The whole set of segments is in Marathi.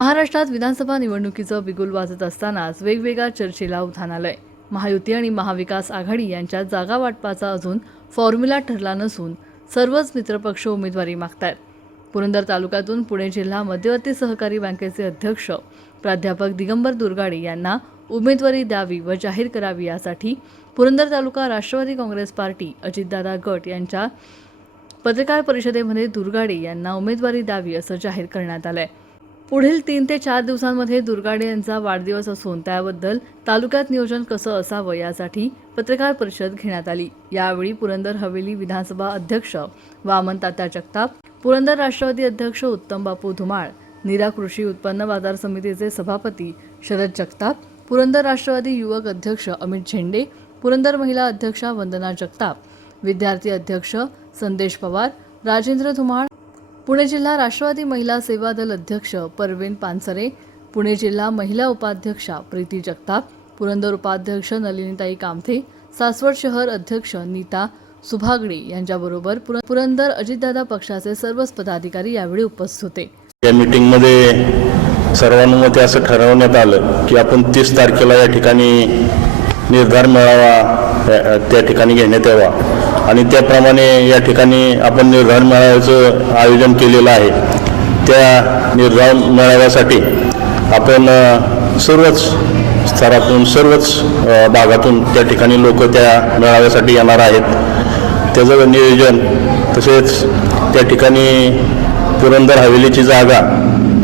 महाराष्ट्रात विधानसभा निवडणुकीचं बिगुल वाजत असतानाच वेगवेगळ्या चर्चेला उधाण आलंय. महायुती आणि महाविकास आघाडी यांच्या जागा वाटपाचा अजून फॉर्म्युला ठरला नसून सर्वच मित्रपक्ष उमेदवारी मागतायत. पुरंदर तालुक्यातून पुणे जिल्हा मध्यवर्ती सहकारी बँकेचे अध्यक्ष प्राध्यापक दिगंबर दुर्गाडे यांना उमेदवारी द्यावी व जाहीर करावी यासाठी पुरंदर तालुका राष्ट्रवादी काँग्रेस पार्टी अजितदादा गट यांच्या पत्रकार परिषदेमध्ये दुर्गाडे यांना उमेदवारी द्यावी असं जाहीर करण्यात आलं आहे पुढील तीन ते चार दिवसांमध्ये दुर्गाडे यांचा वाढदिवस असून त्याबद्दल तालुक्यात नियोजन कसं असावं यासाठी पत्रकार परिषद घेण्यात आली. यावेळी पुरंदर हवेली विधानसभा अध्यक्ष वामन तात्या जगताप पुरंदर राष्ट्रवादी अध्यक्ष उत्तम बापू धुमाळ नीरा कृषी उत्पन्न बाजार समितीचे सभापती शरद जगताप पुरंदर राष्ट्रवादी युवक अध्यक्ष अमित झेंडे पुरंदर महिला अध्यक्षा वंदना जगताप विद्यार्थी अध्यक्ष संदेश पवार राजेंद्र धुमाळ पुणे जिल्हा राष्ट्रवादी महिला सेवा दल अध्यक्ष परवीन पानसरे पुणे जिल्हा महिला उपाध्यक्षा प्रीती जगताप पुरंदर उपाध्यक्ष नलिनीताई कामथे सासवड शहर अध्यक्ष नीता सुभागडे यांच्याबरोबर पुरंदर अजितदादा पक्षाचे सर्वच पदाधिकारी यावेळी उपस्थित होते. या मीटिंगमध्ये सर्वानुमते असं ठरवण्यात आलं की आपण तीस तारखेला या ठिकाणी निर्धार मेळावा त्या ठिकाणी घेण्यात यावा. आणि त्याप्रमाणे या ठिकाणी आपण निर्धारण मेळाव्याचं आयोजन केलेलं आहे. त्या निर्धारण मेळाव्यासाठी आपण सर्वच स्तरातून सर्वच भागातून त्या ठिकाणी लोक त्या मेळाव्यासाठी येणार आहेत. त्याचं नियोजन तसेच त्या ठिकाणी पुरंदर हवेलीची जागा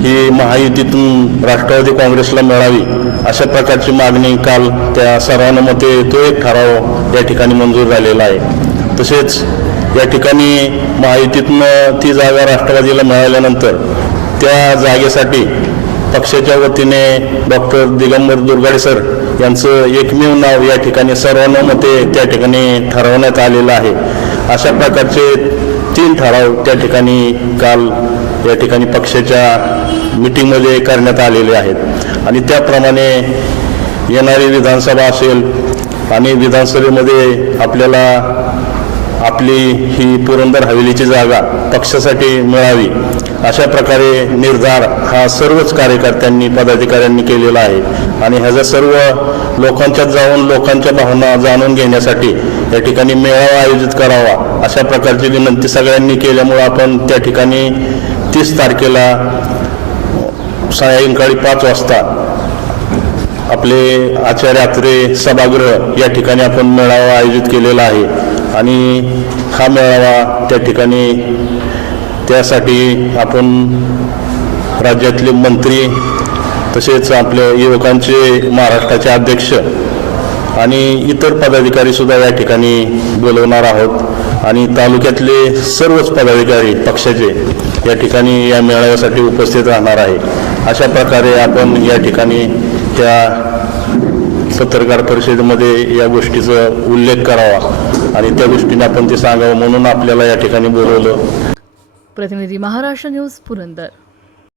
ही महायुतीतून राष्ट्रवादी काँग्रेसला मिळावी अशा प्रकारची मागणी काल त्या सर्वानुमते तो एक ठराव या ठिकाणी मंजूर झालेला आहे. तसेच या ठिकाणी महायुतीतनं ती जागा राष्ट्रवादीला मिळाल्यानंतर त्या जागेसाठी पक्षाच्या वतीने डॉक्टर दिगंबर दुर्गाडे सर यांचं एकमेव नाव या ठिकाणी सर्वानुमते त्या ठिकाणी ठरवण्यात आलेलं आहे. अशा प्रकारचे तीन ठराव त्या ठिकाणी काल या ठिकाणी पक्षाच्या मिटिंगमध्ये करण्यात आलेले आहेत. आणि त्याप्रमाणे येणारी विधानसभा असेल आणि विधानसभेमध्ये आपल्याला आपली ही पुरंदर हवेलीची जागा पक्षासाठी मिळावी. अशा प्रकारे निर्धार हा सर्वच कार्यकर्त्यांनी पदाधिकाऱ्यांनी केलेला आहे. आणि ह्याचा सर्व लोकांच्यात जाऊन लोकांच्या भावना जाणून घेण्यासाठी या ठिकाणी मेळावा आयोजित करावा अशा प्रकारची विनंती सगळ्यांनी केल्यामुळं आपण त्या ठिकाणी तीस तारखेला सायंकाळी पाच वाजता आपले आचार्य आत्रे सभागृह या ठिकाणी आपण मेळावा आयोजित केलेला आहे. आणि हा मेळावा त्या ठिकाणी त्यासाठी आपण राज्यातले मंत्री तसेच आपल्या युवकांचे महाराष्ट्राचे अध्यक्ष आणि इतर पदाधिकारी सुद्धा या ठिकाणी बोलवणार आहोत. आणि तालुक्यातले सर्वच पदाधिकारी पक्षाचे या ठिकाणी या मेळाव्यासाठी उपस्थित राहणार आहे. अशा प्रकारे आपण या ठिकाणी त्या पत्रकार परिषदेमध्ये या गोष्टीचा उल्लेख करावा आणि त्या गोष्टीने आपण ते सांगावं म्हणून आपल्याला या ठिकाणी बोलवलं. प्रतिनिधी महाराष्ट्र न्यूज पुरंदर.